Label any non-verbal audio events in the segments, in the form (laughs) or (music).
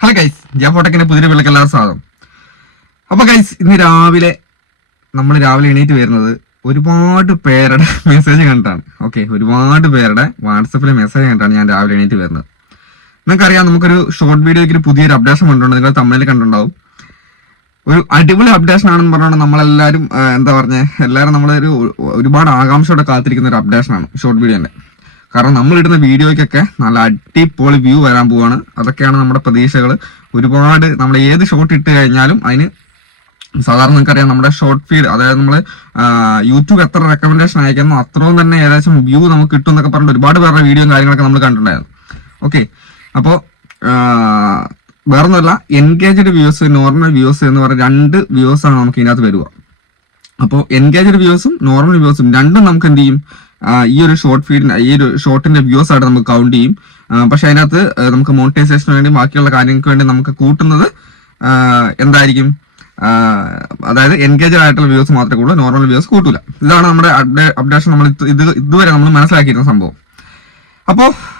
Hello guys ഞാൻ ഫോട്ടോക്കിന്റെ പുതിയ വിളക്ക് എല്ലാവരും സ്വാഗതം. അപ്പൊ ഗൈസ് ഇന്ന് രാവിലെ നമ്മൾ രാവിലെ എണീറ്റ് വരുന്നത് ഒരുപാട് പേരുടെ (laughs) മെസ്സേജ് കണ്ടിട്ടാണ്. ഓക്കെ ഒരുപാട് പേരുടെ വാട്സപ്പിലെ മെസ്സേജ് കണ്ടിട്ടാണ് ഞാൻ രാവിലെ എണീറ്റ് വരുന്നത്. നിങ്ങൾക്കറിയാം നമുക്കൊരു ഷോർട്ട് വീഡിയോയ്ക്ക് ഒരു പുതിയൊരു അപ്ഡേഷൻ കൊണ്ടുണ്ട് നിങ്ങൾ തമ്മിൽ കണ്ടുണ്ടാവും ഒരു അടിപൊളി അപ്ഡേഷൻ ആണെന്ന് പറഞ്ഞാൽ നമ്മളെല്ലാവരും എന്താ പറഞ്ഞ എല്ലാവരും നമ്മളൊരു ഒരുപാട് ആകാംക്ഷയോടെ കാത്തിരിക്കുന്ന ഒരു അപ്ഡേഷൻ ആണ് ഷോർട്ട് വീഡിയോന്റെ കാരണം നമ്മൾ ഇടുന്ന വീഡിയോയ്ക്കൊക്കെ നല്ല അടിപൊളി വ്യൂ വരാൻ പോവാണ്. അതൊക്കെയാണ് നമ്മുടെ പ്രതീക്ഷകൾ ഒരുപാട് നമ്മൾ ഏത് ഷോട്ട് ഇട്ട് കഴിഞ്ഞാലും അതിന് സാധാരണ നിങ്ങൾക്കറിയാം നമ്മുടെ ഷോർട്ട് ഫീഡ് അതായത് നമ്മൾ യൂട്യൂബ് എത്ര റെക്കമെൻഡേഷൻ അയക്കുന്നു അത്രയും തന്നെ ഏകദേശം വ്യൂ നമുക്ക് കിട്ടും എന്നൊക്കെ പറഞ്ഞിട്ട് ഒരുപാട് പേരുടെ വീഡിയോയും കാര്യങ്ങളൊക്കെ നമ്മൾ കണ്ടിട്ടുണ്ടായിരുന്നു. ഓക്കെ അപ്പോൾ വേറൊന്നുമല്ല എൻഗേജ്ഡ് വ്യൂസ് നോർമൽ വ്യൂസ് എന്ന് പറഞ്ഞ രണ്ട് വ്യൂസ് ആണ് നമുക്ക് ഇതിനകത്ത് വരിക. അപ്പോൾ എൻഗേജ്ഡ് വ്യൂസും നോർമൽ വ്യൂസും രണ്ടും നമുക്ക് എന്ത് ചെയ്യും? ഈ ഒരു ഷോർട്ട് ഫീഡിന് ഈ ഒരു ഷോർട്ടിന്റെ വ്യൂസ് ആയിട്ട് നമുക്ക് കൗണ്ട് ചെയ്യും. പക്ഷെ അതിനകത്ത് നമുക്ക് മോണിറ്റൈസേഷന് വേണ്ടി ബാക്കിയുള്ള കാര്യങ്ങൾക്ക് വേണ്ടി നമുക്ക് കൂട്ടുന്നത് എന്തായിരിക്കും? അതായത് എൻഗേജഡ് ആയിട്ടുള്ള വ്യൂസ് മാത്രമേ ഉള്ളൂ നോർമൽ വ്യൂസ് കൂട്ടൂല. ഇതാണ് നമ്മുടെ അപ്ഡേഷൻ നമ്മൾ ഇത് ഇത് ഇതുവരെ നമ്മൾ മനസ്സിലാക്കിയിരുന്ന സംഭവം. അപ്പോ ആ,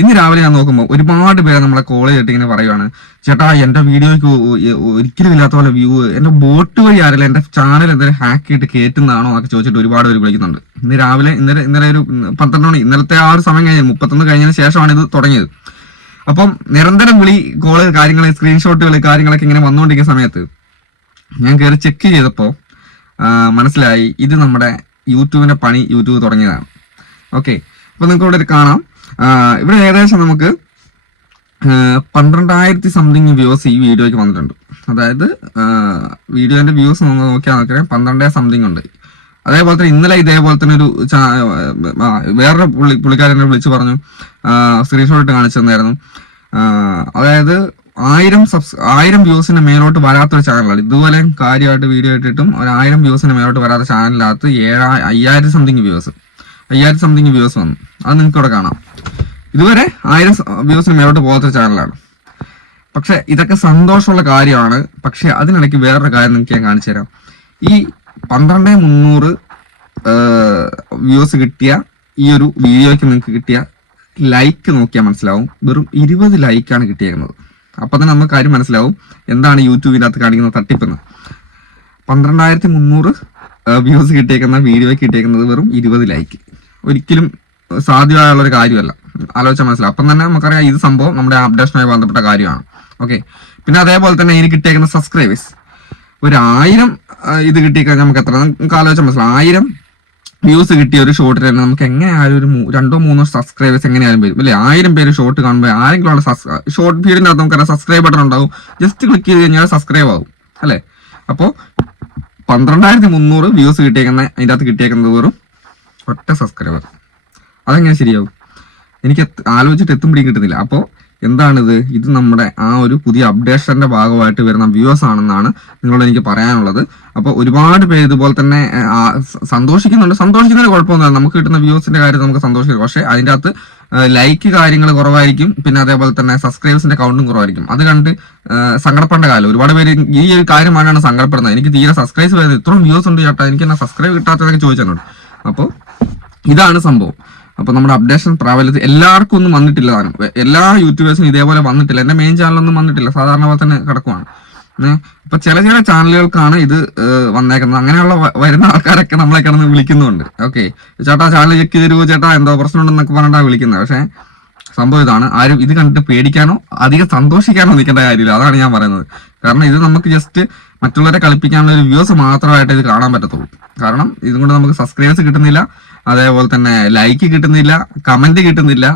ഇന്ന് രാവിലെ ഞാൻ നോക്കുമ്പോൾ ഒരുപാട് പേര് നമ്മളെ കോൾ ചെയ്തിട്ട് ഇങ്ങനെ പറയുവാണ്. ചേട്ടാ എന്റെ വീഡിയോയ്ക്ക് ഒരിക്കലും ഇല്ലാത്ത പോലെ വ്യൂ എന്റെ ബോട്ട് വഴി ആരല്ല എന്റെ ചാനൽ എന്തെങ്കിലും ഹാക്ക് ചെയ്തിട്ട് കയറ്റുന്നതാണോ എന്നൊക്കെ ചോദിച്ചിട്ട് ഒരുപാട് പേര് വിളിക്കുന്നുണ്ട്. ഇന്ന് രാവിലെ ഇന്നലെ ഇന്നലെ ഒരു പന്ത്രണ്ട് മണി ഇന്നലത്തെ ആ ഒരു സമയം കഴിഞ്ഞാൽ മുപ്പത്തൊന്ന് കഴിഞ്ഞതിന് ശേഷമാണ് ഇത് തുടങ്ങിയത്. അപ്പം നിരന്തരം വിളി കോൾ കാര്യങ്ങൾ സ്ക്രീൻഷോട്ടുകൾ കാര്യങ്ങളൊക്കെ ഇങ്ങനെ വന്നുകൊണ്ടിരിക്കുന്ന സമയത്ത് ഞാൻ കയറി ചെക്ക് ചെയ്തപ്പോൾ മനസ്സിലായി ഇത് നമ്മുടെ യൂട്യൂബിന്റെ പണി യൂട്യൂബ് തുടങ്ങിയതാണ്. ഓക്കെ അപ്പൊ നിങ്ങൾക്ക് ഇവിടെ കാണാം. ഇവിടെ ഏകദേശം നമുക്ക് പന്ത്രണ്ടായിരത്തി സംതിങ് വ്യൂസ് ഈ വീഡിയോയ്ക്ക് വന്നിട്ടുണ്ട്. അതായത് വീഡിയോന്റെ വ്യൂസ് നോക്കിയാൽ നോക്കിയാൽ പന്ത്രണ്ടേ സംതിങ് ഉണ്ട്. അതേപോലെ തന്നെ ഇന്നലെ ഇതേപോലെ തന്നെ ഒരു വേറൊരു പുള്ളി പുള്ളിക്കാരനെ വിളിച്ചു പറഞ്ഞു. സ്ക്രീൻഷോട്ട് കാണിച്ചു തന്നായിരുന്നു. അതായത് ആയിരം സബ്സ് ആയിരം വ്യൂസിന് മേലോട്ട് വരാത്തൊരു ചാനലാണ് ഇതുപോലെ കാര്യമായിട്ട് വീഡിയോ ഇട്ടിട്ടും ഒരു ആയിരം വ്യൂസിന് മേലോട്ട് വരാത്ത ചാനലിനകത്ത് ഏഴാ അയ്യായിരം സംതിങ് വ്യൂസ് അയ്യായിരം സംതിങ് വ്യൂസ് വന്നു. അത് നിങ്ങൾക്ക് ഇവിടെ കാണാം. ഇതുവരെ ആയിരം വ്യൂസിന് മേലോട്ട് പോകാത്ത ചാനലാണ് പക്ഷെ ഇതൊക്കെ സന്തോഷമുള്ള കാര്യമാണ്. പക്ഷെ അതിനിടയ്ക്ക് വേറൊരു കാര്യം നിങ്ങൾക്ക് ഞാൻ കാണിച്ചു തരാം. ഈ പന്ത്രണ്ട് മുന്നൂറ് വ്യൂസ് കിട്ടിയ ഈ ഒരു വീഡിയോയ്ക്ക് നിങ്ങൾക്ക് കിട്ടിയ ലൈക്ക് നോക്കിയാൽ മനസ്സിലാവും. വെറും ഇരുപത് ലൈക്കാണ് കിട്ടിയേക്കുന്നത്. അപ്പൊ തന്നെ നമുക്ക് കാര്യം മനസ്സിലാവും. എന്താണ് യൂട്യൂബിനകത്ത് കാണിക്കുന്ന തട്ടിപ്പെന്ന്. പന്ത്രണ്ടായിരത്തി മുന്നൂറ് വ്യൂസ് കിട്ടിയേക്കുന്ന വീഡിയോയ്ക്ക് കിട്ടിയേക്കുന്നത് വെറും ഇരുപത് ലൈക്ക് ഒരിക്കലും സാധ്യമായുള്ള ഒരു കാര്യമല്ല. ആലോചിച്ചാൽ മനസ്സിലാവും. അപ്പം തന്നെ നമുക്കറിയാം ഇത് സംഭവം നമ്മുടെ അപ്ഡേഷനുമായി ബന്ധപ്പെട്ട കാര്യമാണ്. ഓക്കെ പിന്നെ അതേപോലെ തന്നെ ഇതിന് കിട്ടിയേക്കുന്ന സബ്സ്ക്രൈബേഴ്സ് ഒരു ആയിരം ഇത് കിട്ടിക്കഴിഞ്ഞാൽ നമുക്ക് എത്ര? നമുക്ക് ആലോചിച്ചാൽ മനസ്സിലാവും. ആയിരം വ്യൂസ് കിട്ടിയ ഒരു ഷോട്ടിൽ തന്നെ നമുക്ക് എങ്ങനെയായാലും ഒരു രണ്ടോ മൂന്നോ സബ്സ്ക്രൈബേഴ്സ് എങ്ങനെയായാലും വരും. അല്ലെ? ആയിരം പേര് ഷോട്ട് കാണുമ്പോൾ ആരെങ്കിലും ഉള്ള ഷോർട്ട് ഫീഡിനകത്ത് നമുക്കറിയാം സബ്സ്ക്രൈബ് ബട്ടൺ ഉണ്ടാവും. ജസ്റ്റ് ക്ലിക്ക് ചെയ്ത് കഴിഞ്ഞാൽ സബ്സ്ക്രൈബ് ആവും. അല്ലേ? അപ്പോൾ പന്ത്രണ്ടായിരത്തി മുന്നൂറ് വ്യൂസ് കിട്ടിയേക്കുന്ന അതിന്റെ അകത്ത് കിട്ടിയേക്കുന്നത് വെറും ഒറ്റ സബ്സ്ക്രൈബർ അതെങ്ങനെ ശരിയാവും? എനിക്ക് ആലോചിച്ചിട്ട് എത്തും പിടിയും കിട്ടുന്നില്ല. അപ്പോൾ എന്താണിത്? ഇത് നമ്മുടെ ആ ഒരു പുതിയ അപ്ഡേഷന്റെ ഭാഗമായിട്ട് വരുന്ന വ്യൂവേഴ്സ് ആണെന്നാണ് നിങ്ങളോട് എനിക്ക് പറയാനുള്ളത്. അപ്പോൾ ഒരുപാട് പേര് ഇതുപോലെ തന്നെ സന്തോഷിക്കുന്നുണ്ട്. സന്തോഷിക്കുന്നതിന് കുഴപ്പമൊന്നുമില്ല. നമുക്ക് കിട്ടുന്ന വ്യൂവേഴ്സിന്റെ കാര്യം നമുക്ക് സന്തോഷിക്കും. പക്ഷേ അതിന്റെ അകത്ത് ലൈക്ക് കാര്യങ്ങൾ കുറവായിരിക്കും. പിന്നെ അതേപോലെ തന്നെ സബ്സ്ക്രൈബേഴ്സിന്റെ കൗണ്ടും കുറവായിരിക്കും. അത് കണ്ട് സങ്കടപ്പെടേണ്ട കാലം ഒരുപാട് പേര് ഈ ഒരു കാര്യമാണ് സങ്കടപ്പെടുന്നത്. എനിക്ക് തീരെ സബ്സ്ക്രൈബ് വരുന്നത്. ഇത്രയും വ്യൂസ് ഉണ്ട് ചേട്ടാ. എനിക്ക് എന്നാ സബ്സ്ക്രൈബ് കിട്ടാത്തതൊക്കെ ചോദിച്ചോണ്ട് അപ്പോൾ ഇതാണ് സംഭവം. അപ്പൊ നമ്മുടെ അപ്ഡേഷൻ പ്രാബല്യത്തിൽ എല്ലാവർക്കും ഒന്നും വന്നിട്ടില്ല താനും. എല്ലാ യൂട്യൂബേഴ്സിനും ഇതേപോലെ വന്നിട്ടില്ല. എന്റെ മെയിൻ ചാനലൊന്നും വന്നിട്ടില്ല. സാധാരണ പോലെ തന്നെ കിടക്കുവാണ്. ഇപ്പൊ ചില ചില ചാനലുകൾക്കാണ് ഇത് വന്നേക്കുന്നത്. അങ്ങനെയുള്ള വരുന്ന ആൾക്കാരൊക്കെ നമ്മളെ കിടന്ന് വിളിക്കുന്നുണ്ട്. ഓക്കെ. ചേട്ടാ ചാനൽ ചെക്ക് ചെയ്ത് ചേട്ടാ എന്തോ പ്രശ്നമുണ്ടെന്നൊക്കെ പറഞ്ഞിട്ടാണ് വിളിക്കുന്നത് പക്ഷേ സംഭവം ഇതാണ്. ആരും ഇത് കണ്ടിട്ട് പേടിക്കാനോ അധികം സന്തോഷിക്കാനോ നിൽക്കേണ്ട കാര്യമില്ല. അതാണ് ഞാൻ പറയുന്നത്. കാരണം ഇത് നമുക്ക് ജസ്റ്റ് മറ്റുള്ളവരെ കളിപ്പിക്കാനുള്ള ഒരു വ്യൂസ് മാത്രമായിട്ട് ഇത് കാണാൻ പറ്റത്തുള്ളൂ. കാരണം ഇതും കൊണ്ട് നമുക്ക് സബ്സ്ക്രൈബേഴ്സ് കിട്ടുന്നില്ല. അതേപോലെ തന്നെ ലൈക്ക് കിട്ടുന്നില്ല കമന്റ് കിട്ടുന്നില്ല.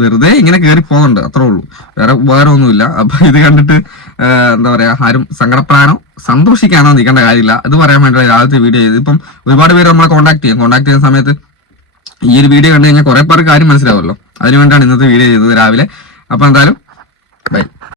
വെറുതെ ഇങ്ങനെ കയറി പോകുന്നുണ്ട് അത്രേ ഉള്ളൂ. വേറെ വേറെ ഒന്നുമില്ല അപ്പൊ ഇത് കണ്ടിട്ട് എന്താ പറയാ ആരും സങ്കടപ്പെടാനോ സന്തോഷിക്കാനോ നിൽക്കേണ്ട കാര്യമില്ല. ഇത് പറയാൻ വേണ്ടി രാവിലത്തെ വീഡിയോ ചെയ്ത് ഇപ്പം ഒരുപാട് പേര് നമ്മളെ കോൺടാക്ട് ചെയ്യും. കോൺടാക്ട് ചെയ്യുന്ന സമയത്ത് ഈ ഒരു വീഡിയോ കണ്ടു കഴിഞ്ഞാൽ കുറെ പേർക്ക് കാര്യം മനസ്സിലാവുമല്ലോ. അതിനുവേണ്ടിയാണ് ഇന്നത്തെ വീഡിയോ ചെയ്തത് രാവിലെ. അപ്പൊ എന്തായാലും ബൈ